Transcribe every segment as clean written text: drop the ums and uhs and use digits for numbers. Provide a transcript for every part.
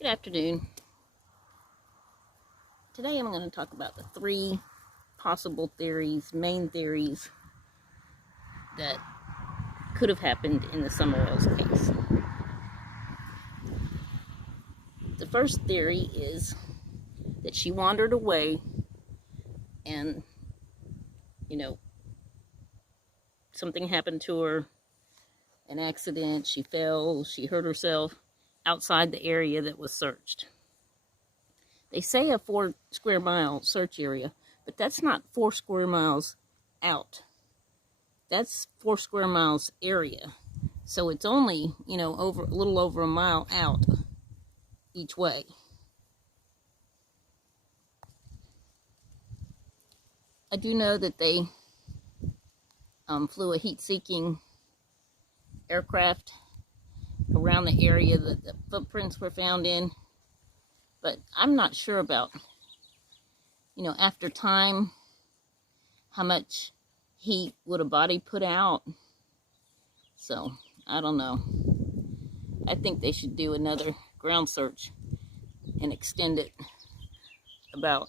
Good afternoon. Today I'm going to talk about the three possible theories, main theories, that could have happened in the Summerells case. The first theory is that she wandered away and, something happened to her, an accident, she fell, she hurt herself outside the area that was searched. They say a 4 square mile search area, but that's not 4 square miles out. That's 4 square miles area. So it's only, over a little over a mile out each way. I do know that they flew a heat-seeking aircraft around the area that the footprints were found in, but I'm not sure about, after time, how much heat would a body put out. So, I don't know. I think they should do another ground search and extend it about,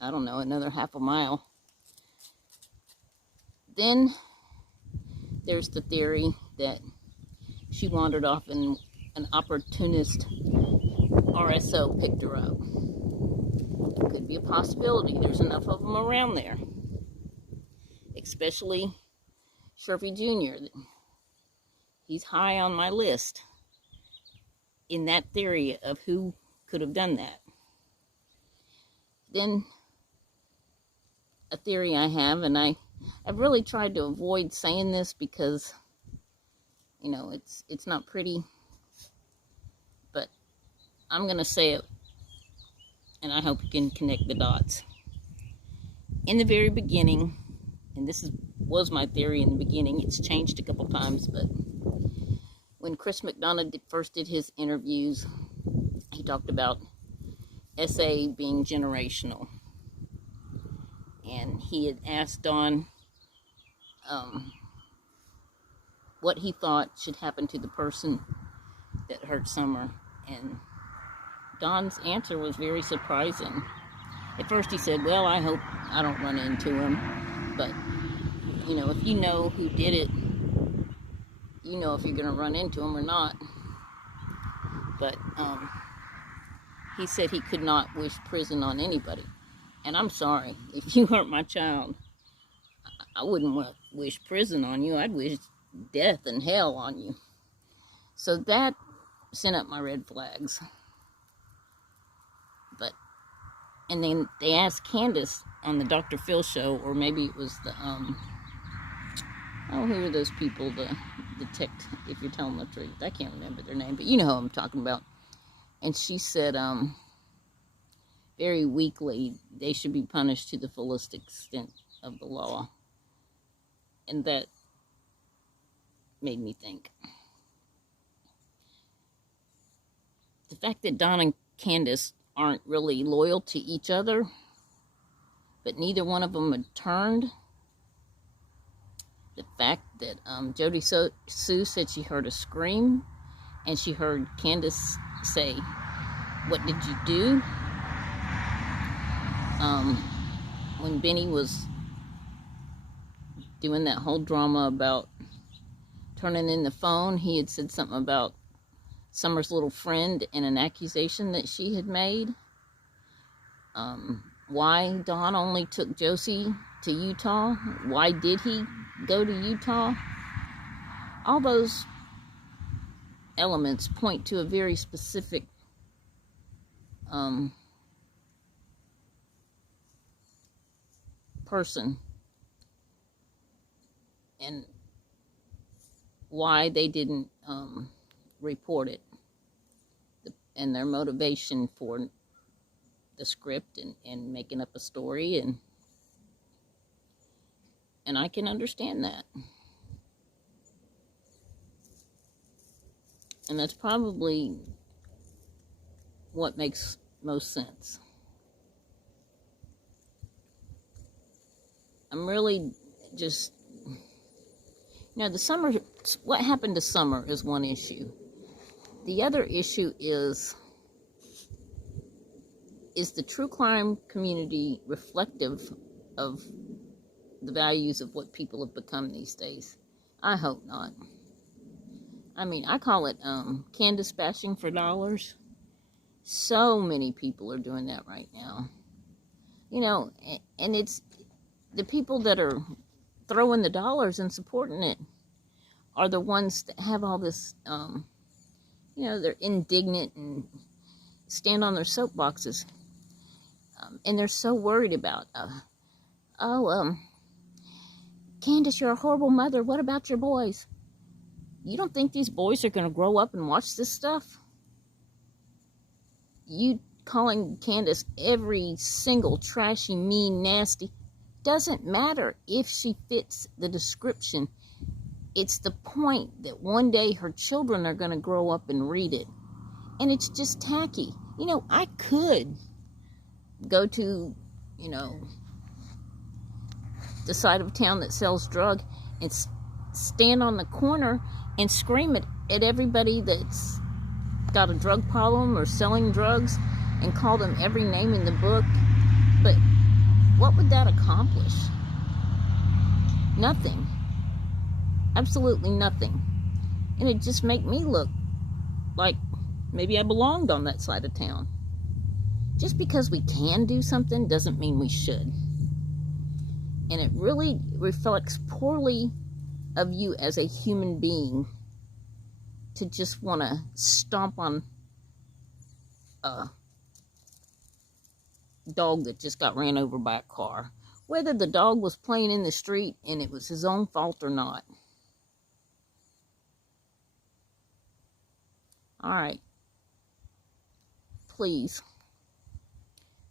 another half a mile. Then there's the theory that she wandered off and an opportunist RSO picked her up. Could be a possibility. There's enough of them around there. Especially Shervy Jr. He's high on my list in that theory of who could have done that. Then a theory I have, and I've really tried to avoid saying this because, it's not pretty, but I'm going to say it, and I hope you can connect the dots. In the very beginning, and this was my theory in the beginning, it's changed a couple times, but when Chris McDonough first did his interviews, he talked about SA being generational. And he had asked Don what he thought should happen to the person that hurt Summer. And Don's answer was very surprising. At first he said, well, I hope I don't run into him. But, if you know who did it, you know if you're going to run into him or not. But he said he could not wish prison on anybody. And I'm sorry, if you hurt my child, I wouldn't wish prison on you. I'd wish death and hell on you. So that sent up my red flags. And then they asked Candace on the Dr. Phil show, or maybe it was the, who are those people, the tech, if you're telling the truth. I can't remember their name, but you know who I'm talking about. And she said, very weakly, they should be punished to the fullest extent of the law. And that made me think. The fact that Don and Candace aren't really loyal to each other, but neither one of them had turned. The fact that Jody Sue said she heard a scream, and she heard Candace say, "What did you do?" When Benny was doing that whole drama about turning in the phone, he had said something about Summer's little friend and an accusation that she had made. Why Don only took Josie to Utah? Why did he go to Utah? All those elements point to a very specific person, and why they didn't report it, and their motivation for the script and making up a story, and I can understand that. And that's probably what makes most sense. I'm really just, the Summer, what happened to Summer is one issue. The other issue is is the true crime community reflective of the values of what people have become these days? I hope not. I mean, I call it Candace bashing for dollars. So many people are doing that right now. You know, and it's the people that are throwing the dollars and supporting it are the ones that have all this, they're indignant and stand on their soapboxes. And they're so worried about, Candace, you're a horrible mother. What about your boys? You don't think these boys are going to grow up and watch this stuff? You calling Candace every single trashy, mean, nasty, doesn't matter if she fits the description. It's the point that one day her children are going to grow up and read it. And it's just tacky. You know, I could go to, the side of town that sells drugs and stand on the corner and scream at everybody that's got a drug problem or selling drugs and call them every name in the book. But what would that accomplish? Nothing. Absolutely nothing. And it just make me look like maybe I belonged on that side of town. Just because we can do something doesn't mean we should. And it really reflects poorly of you as a human being to just want to stomp on a dog that just got ran over by a car. Whether the dog was playing in the street and it was his own fault or not. All right. Please.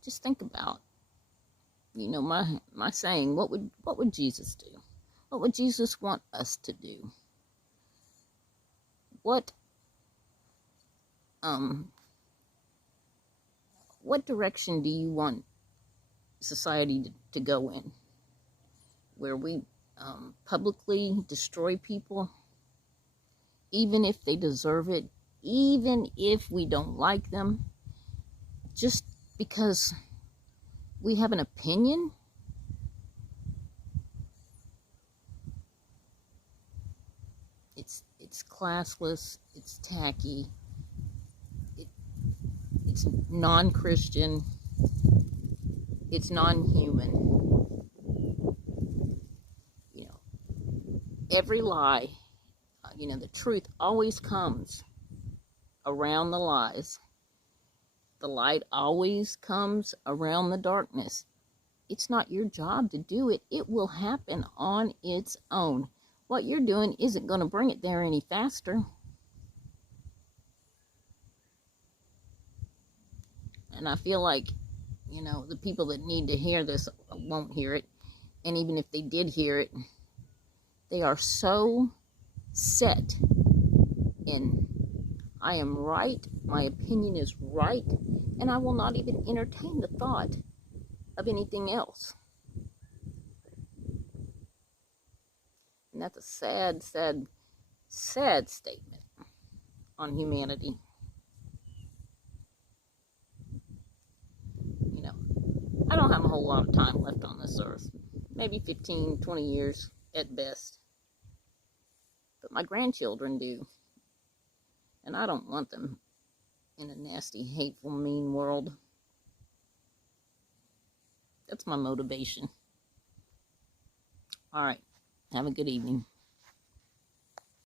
Just think about, my saying, what would Jesus do? What would Jesus want us to do? What direction do you want society to go in? Where we publicly destroy people, even if they deserve it, even if we don't like them, just because we have an opinion? It's classless, it's tacky, it's non-Christian, it's non-human. Every lie, the truth always comes around the lies. The light always comes around the darkness. It's not your job to do it. It will happen on its own. What you're doing isn't going to bring it there any faster. And I feel like, the people that need to hear this won't hear it. And even if they did hear it, they are so set in, I am right, my opinion is right, and I will not even entertain the thought of anything else. And that's a sad, sad, sad statement on humanity. I don't have a whole lot of time left on this earth. Maybe 15, 20 years at best. But my grandchildren do. And I don't want them in a nasty, hateful, mean world. That's my motivation. All right. Have a good evening.